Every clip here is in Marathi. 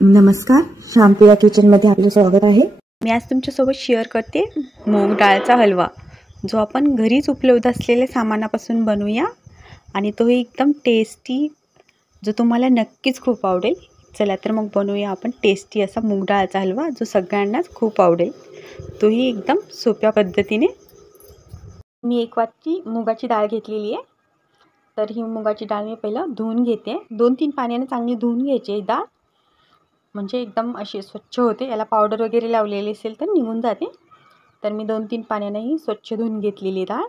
नमस्कार, शांतिया किचनमध्ये आपले स्वागत आहे। मी आज तुमच्यासोबत शेअर करते मूग डाळचा हलवा, जो आपण घरीच उपलब्ध असलेल्या सामानापासून बनवूया आणि तोही एकदम टेस्टी, जो तुम्हाला नक्कीच खूप आवडेल। चला तर मग बनवूया आपण टेस्टी असा मूग डाळचा हलवा, जो सगळ्यांनाच खूप आवडेल, तोही एकदम सोप्या पद्धतीने। मी एक वाटी मुगाची डाळ घेतलेली आहे। तर ही मुगाची डाळ मी पहिलं धुवून घेते। 2-3 पाण्याने चांगली धुवून घ्यायची आहे डाळ, म्हणजे एकदम अशी स्वच्छ होते। याला पावडर वगैरे लावलेली असेल तर निघून जाते। तर मी 2-3 पाण्यानेही स्वच्छ धुवून घेतलेली डाळ।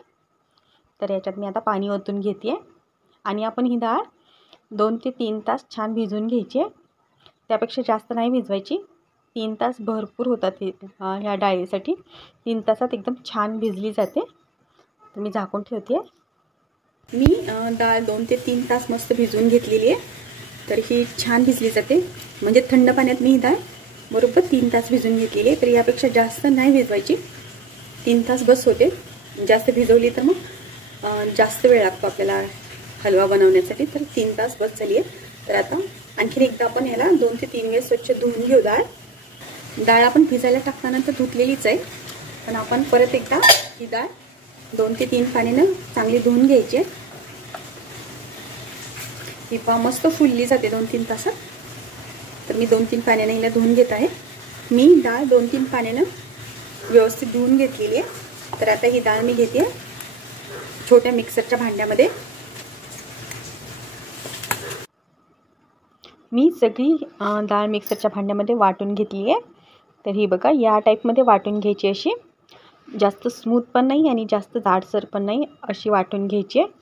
तर याच्यात मी आता पाणी ओतून घेते आणि आपण ही डाळ 2 ते 3 तास छान भिजवून घ्यायची आहे। त्यापेक्षा जास्त नाही भिजवायची, 3 तास भरपूर होतात ह्या डाळीसाठी। 3 तासात एकदम छान भिजली जाते। तर मी झाकून ठेवते। मी डाळ 2 ते 3 तास मस्त भिजवून घेतलेली आहे। तर ही छान भिजली जाते, म्हणजे थंड पाण्यात मी ही डाळ बरोबर 3 तास भिजवून घेतलेली आहे। तर यापेक्षा जास्त नाही भिजवायची, 3 तास बस होते। जास्त भिजवली तर मग जास्त वेळ लागतो आपल्याला हलवा बनवण्यासाठी। तर 3 तास बस झाली आहे। तर आता आणखीन एकदा आपण याला 2 ते 3 वेळेस स्वच्छ धुवून घेऊ। डाळ आपण भिजायला टाकताना तर धुतलेलीच आहे, पण आपण परत एकदा ही डाळ 2 ते 3 पाण्यानं चांगली धुवून घ्यायची आहे। ही पा मस्त फुलली जाते 2-3 तासात। तर मी 2-3 पाण्याने हिला धुवून घेत आहे। मी डाळ 2-3 पाण्यानं व्यवस्थित धुवून घेतलेली आहे। तर आता ही डाळ मी घेते छोट्या मिक्सरच्या भांड्यामध्ये। मी सगळी डाळ मिक्सरच्या भांड्यामध्ये वाटून घेतली आहे। तर ही बघा, या टाईपमध्ये वाटून घ्यायची, अशी जास्त स्मूथ पण नाही आणि जास्त जाडसर पण नाही, अशी वाटून घ्यायची आहे।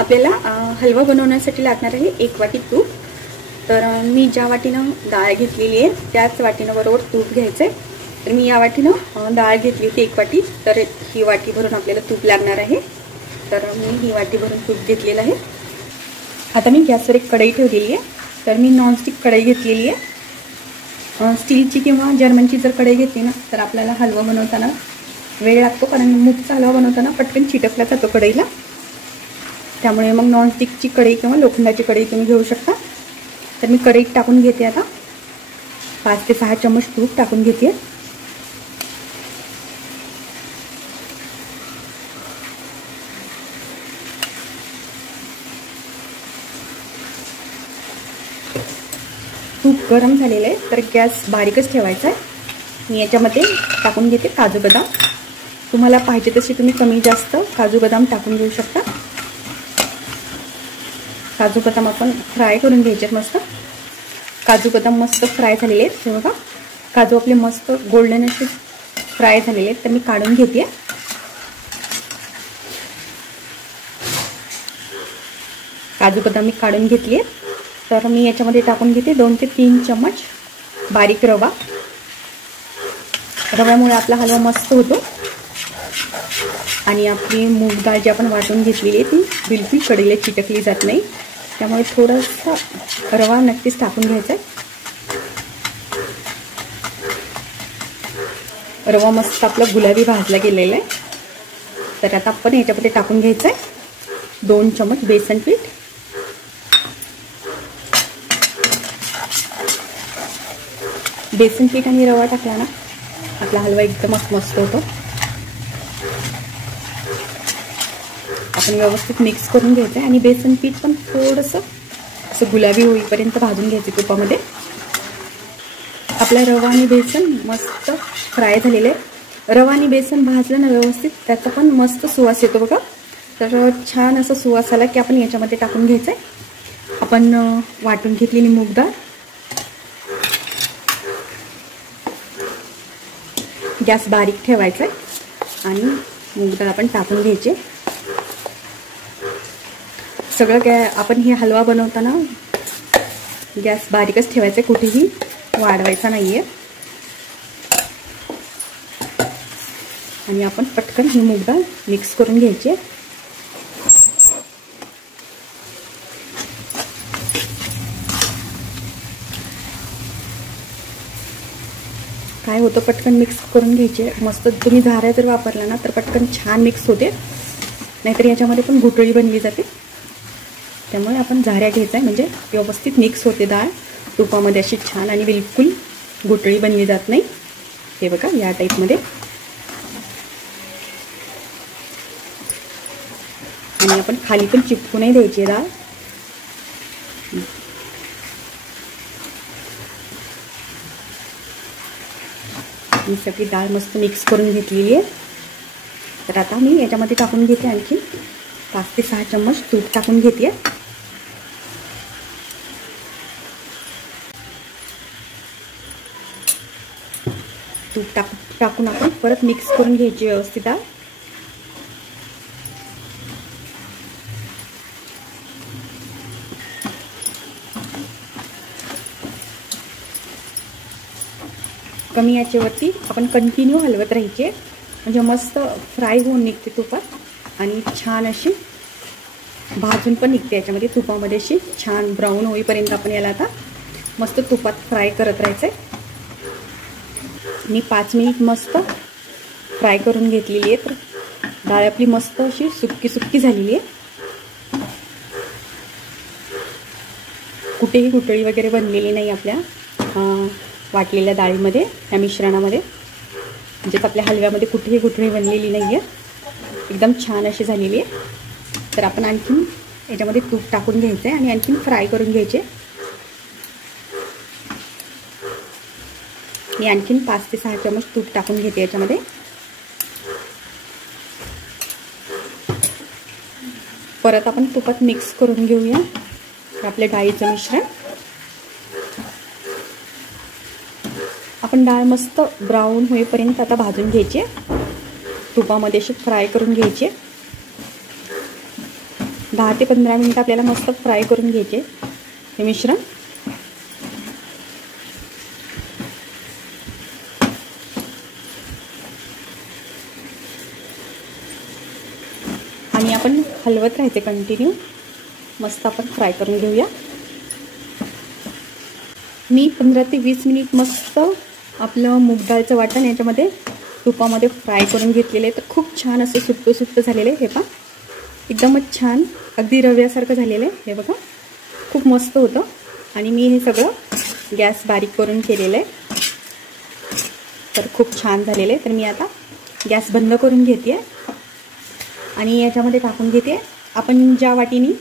आपल्याला हलवा बनवण्यासाठी लागणार आहे 1 वाटी तूप। तर मी ज्या वाटीनं डाळ घेतलेली आहे त्याच वाटीनं बरोबर तूप घ्यायचं आहे। तर मी या वाटीनं डाळ घेतली होती 1 वाटी, तर ही वाटी भरून आपल्याला तूप लागणार आहे। तर मी ही वाटी भरून तूप घेतलेलं आहे। आता मी गॅसवर एक कढई ठेवलेली आहे। तर मी नॉनस्टिक कढई घेतलेली आहे। स्टीलची किंवा जर्मनची जर कढई घेतली ना, तर आपल्याला हलवा बनवताना वेळ लागतो, कारण मूगचा हलवा बनवताना पटकन चिटकला जातो कढईला। त्यामुळे मग नॉनस्टिकची कढई किंवा लोखंडाची कढई तुम्ही घेऊ शकता। तर मी कढईत टाकून घेते आता 5 ते 6 चम्मच तूप टाकून घेते। तूप गरम झालेलं आहे, तर गॅस बारीकच ठेवायचा आहे। मी याच्यामध्ये टाकून घेते काजू बदाम। तुम्हाला पाहिजे तशी तुम्ही कमी जास्त काजू बदाम टाकून घेऊ शकता। काजू बदाम आपण फ्राय करून घ्यायचे मस्त। काजू बदाम मस्त फ्राय झालेले आहेत, हे बघा, काजू आपले मस्त गोल्डन असे फ्राय झालेले आहेत। तर मी काढून घेते। काजू बदाम मी काढून घेतली। तर मी याच्यामध्ये टाकून घेते 2 ते 3 चम्मच बारीक रवा। रव्यामुळे आपला हलवा मस्त होतो आणि आपली मूग डाळ जी आपण वाटून घेतलेली आहे ती बिलकुल कढईला चिटकली जात नाही। त्यामुळे थोडासा रवा नक्कीच टाकून घ्यायचा आहे। रवा मस्त आपला गुलाबी भाजला गेलेला आहे। तर आता आपण याच्यामध्ये टाकून घ्यायचं आहे 2 चम्मच बेसन पीठ। बेसन पीठ आणि रवा टाकला ना, आपला हलवा एकदमच मस्त होतो। आपण व्यवस्थित मिक्स करून घ्यायचं आहे आणि बेसन पीठ पण थोडंसं असं गुलाबी होईपर्यंत भाजून घ्यायचं तुपामध्ये। आपला रवा आणि बेसन मस्त फ्राय झालेलं आहे। रवा आणि बेसन भाजलं ना व्यवस्थित, त्याचा पण मस्त सुवास येतो बघा। तर छान असा सुवास आला की आपण याच्यामध्ये टाकून घ्यायचं आहे आपण वाटून घेतलेली मूग डाळ। गॅस बारीक ठेवायचा आहे आणि मूग डाळ आपण टाकून घ्यायची। सगळं आपण हे हलवा बनवताना गॅस बारीकच ठेवायचा, कुठेही वाढवायचा नाहीये। आणि आपण पटकन ही मूग डाळ मिक्स करून घ्यायची। काय होतं, पटकन मिक्स करून घ्यायचे मस्त। तुम्ही झाऱ्या जर वापरला ना तर पटकन छान मिक्स होते, नाहीतर याच्यामध्ये पण घुटळी बनली जाते। त्यामुळे आपण झाऱ्या घ्यायचा आहे, म्हणजे व्यवस्थित मिक्स होते डाळ तुपामध्ये अशी छान आणि बिलकुल गुठळी बनली जात नाही. हे बघा या टाईपमध्ये. आणि आपण खाली पण चिपकू नाही द्यायची डाळ. मी सगळी डाळ मस्त मिक्स करून घेतलेली आहे. तर आता मी याच्यामध्ये टाकून घेते आणखी 5 ते 6 चम्मच तूप टाकून घेते. तूप टाकून आपण परत मिक्स करून घ्यायची व्यवस्थित डाळ. कमी याच्यावरती आपण कंटिन्यू हलवत राहायचे, म्हणजे मस्त फ्राय होऊन निघते तुपात आणि छान अशी भाजून पण निघते याच्यामध्ये तुपामध्ये. अशी छान ब्राऊन होईपर्यंत आपण याला आता मस्त तुपात फ्राय करत राहायचं आहे. मी 5 मिनिट मस्त फ्राय करून घेतलेली आहे. तर डाळ आपली मस्त अशी सुक्की सुक्की झालेली आहे. कुठेही गुठळी वगैरे बनलेली नाही आपल्या वाटलेल्या डाळीमध्ये, या मिश्रणामध्ये. म्हणजेच आपल्या हलव्यामध्ये कुठेही गुठळी बनलेली नाही आहे, एकदम छान अशी झालेली आहे. तर आपण आणखीन याच्यामध्ये तूप टाकून घ्यायचं आहे आणि आणखीन फ्राय करून घ्यायचे. मी आणखीन 5 ते 6 चम्मच तूप टाकून घेते याच्यामध्ये. परत आपण तुपात मिक्स करून घेऊया आपल्या डाळीचं मिश्रण. आपण डाळ मस्त ब्राऊन होईपर्यंत आता भाजून घ्यायची, तुपामध्ये अशी फ्राय करून घ्यायची. 10 ते 15 मिनिटं आपल्याला मस्त फ्राय करून घ्यायचे हे मिश्रण. आणि आपण हलवत राहायचे कंटिन्यू. मस्त आपण फ्राय करून घेऊया. मी 15 ते 20 मिनिट मस्त आपलं मूग डाळचं वाटण याच्यामध्ये तुपामध्ये फ्राय करून घेतलेलं आहे. तर खूप छान असं सुट्टं सुट्टं झालेलं आहे. हे पहा एकदमच छान अगदी रव्यासारखं झालेलं आहे. हे बघा खूप मस्त होतं. आणि मी हे सगळं गॅस बारीक करून केलेलं आहे. तर खूप छान झालेलं आहे. तर मी आता गॅस बंद करून घेते आणि याच्यामध्ये टाकून घेते आपण ज्या वाटीने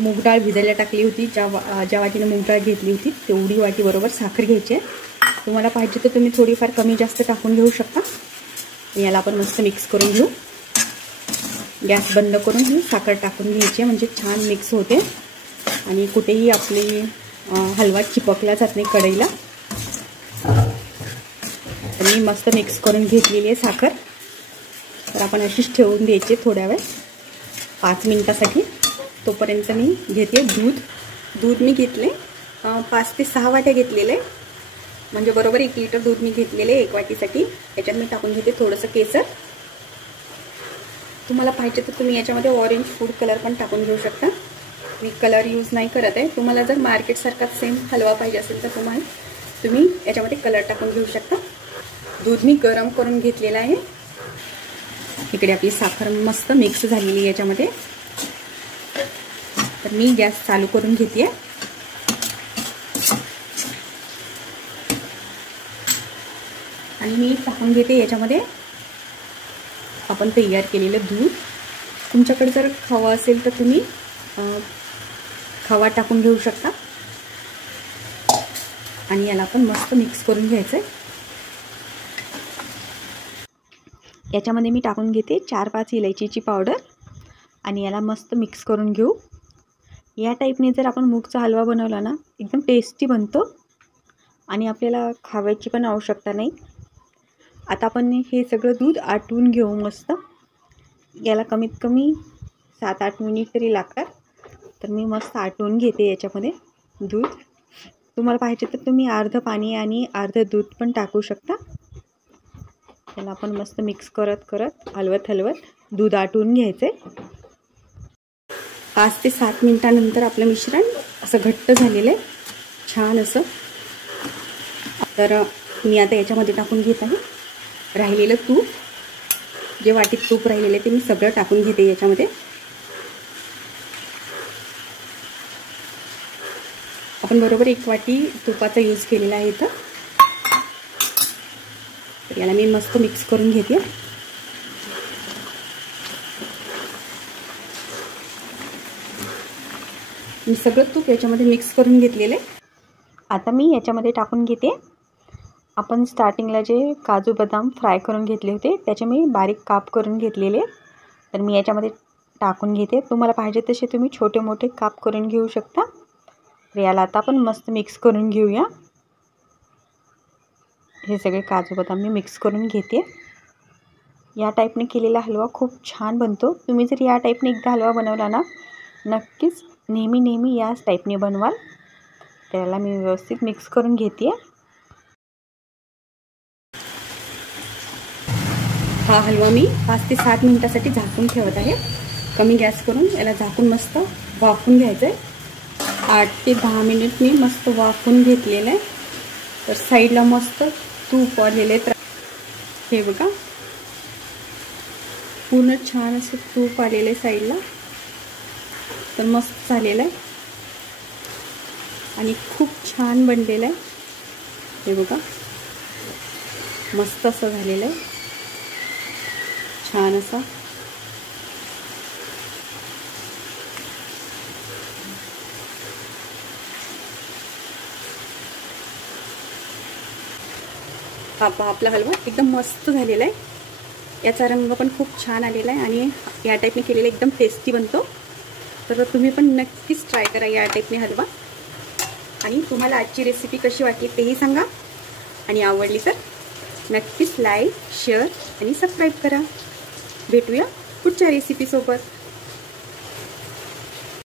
मूग डाळ भिजायला टाकली होती, ज्या वाटीने मूग डाळ घेतली होती तेवढी वाटी बरोबर साखर घ्यायची आहे. तुम्हाला पाहिजे तर तुम्ही थोडीफार कमी जास्त टाकून घेऊ शकता. याला आपण मस्त मिक्स करून घेऊ. गॅस बंद करून ही साखर टाकून घ्यायची, म्हणजे छान मिक्स होते आणि कुठेही आपली हलवा चिपकला जात नाही कढईला. तर मी मस्त मिक्स करून घेतलेली आहे साखर. तर आपण अशीच ठेवून द्यायची थोड्या वेळ 5 मिनिटासाठी. तोपर्यंत मी घेते दूध मी घेतले 5 ते 6 वाट्या घेतलेले, म्हणजे बरोबर 1 लिटर दूध मी घेतलेले 1 वाटीसाठी. याच्यात मी टाकून घेते थोडंसं केसर. तुम्हाला पाहिजे तर तुम्ही याच्यामध्ये ऑरेंज फूड कलर पण टाकून घेऊ शकता. मी कलर यूज नाही करत आहे. तुम्हाला जर मार्केटसारखा सेम हलवा पाहिजे असेल तर तुम्ही याच्यामध्ये कलर टाकून घेऊ शकता. दूध मी गरम करून घेतलेलं आहे. इकडे आपली साखर मस्त मिक्स झालेली आहे याच्यामध्ये. तर मी गॅस चालू करून घेते आणि मी टाकून घेते याच्यामध्ये आपण तयार केलेलं दूध. तुमच्याकडे जर खवा असेल तर तुम्ही खवा टाकून घेऊ शकता. आणि याला आपण मस्त मिक्स करून घ्यायचं आहे. याच्यामध्ये मी टाकून घेते 4-5 इलायचीची पावडर आणि याला मस्त मिक्स करून घेऊ. या टाईपने जर आपण मूगचा हलवा बनवला ना एकदम टेस्टी बनतो आणि आपल्याला खाव्याची पण आवश्यकता नाही. आता आपण हे सगळं दूध आटवून घेऊ मस्त. याला कमीत कमी 7-8 मिनिट तरी लागतात. तर मी मस्त आटवून घेते याच्यामध्ये दूध. तुम्हाला पाहिजे तर तुम्ही अर्ध पाणी आणि अर्ध दूध पण टाकू शकता. त्याला आपण मस्त मिक्स करत हलवत दूध आटवून घ्यायचं आहे. 5 ते 7 मिनिटानंतर आपलं मिश्रण असं घट्ट झालेलं आहे छान असं. तर मी आता याच्यामध्ये टाकून घेत आहे राहिलेलं तूप. जे वाटीत तूप राहिलेलं आहे ते मी सगळं टाकून घेते याच्यामध्ये. आपण बरोबर 1 वाटी तुपाचा यूज केलेला आहे इथं. तर याला मी मस्त मिक्स करून घेते. मी सगळं तूप याच्यामध्ये मिक्स करून घेतलेले. आता मी याच्यामध्ये टाकून घेते आपण स्टार्टिंगला जे काजू बदाम फ्राय करून घेतले होते त्याचे मी बारीक काप करून घेतलेले. तर मी याच्यामध्ये टाकून घेते. तुम्हाला पाहिजे तसे तुम्ही छोटे मोठे काप करून घेऊ शकता. तर याला आता आपण मस्त मिक्स करून घेऊया. हे सगळे काजू बदाम मी मिक्स करून घेते. या टाईपने केलेला हलवा खूप छान बनतो. तुम्ही जर या टाईपने एकदा हलवा बनवला ना नक्कीच नेहमी याच टाईपने बनवाल. त्याला मी व्यवस्थित मिक्स करून घेते. हा हलवा मी 5 ते 7 मिनिटासाठी झाकून ठेवत आहे. कमी गॅस करून याला झाकून मस्त वाफवून घ्यायचं आहे. 8 ते 10 मिनिट मी मस्त वाफवून घेतलेलं आहे. तर साईडला मस्त तूप आलेलं आहे. हे बघा पूर्ण छान असं तूप आलेलं आहे साईडला. तर मस्त झालेलं आहे आणि खूप छान बनलेलं आहे. हे बघा मस्त असं झालेलं आहे छान असा. आपला हलवा एकदम मस्त झालेला आहे. याचा रंग पण खूप छान आलेला आहे आणि या टाईपने केलेला एकदम टेस्टी बनतो. तर तुम्ही पण नक्कीच ट्राय करा या टाईपने हलवा. आणि तुम्हाला आजची रेसिपी कशी वाटली तेही सांगा. आणि आवडली तर नक्कीच लाईक शेअर आणि सबस्क्राईब करा. भेटूया पुढच्या रेसिपीसोबत.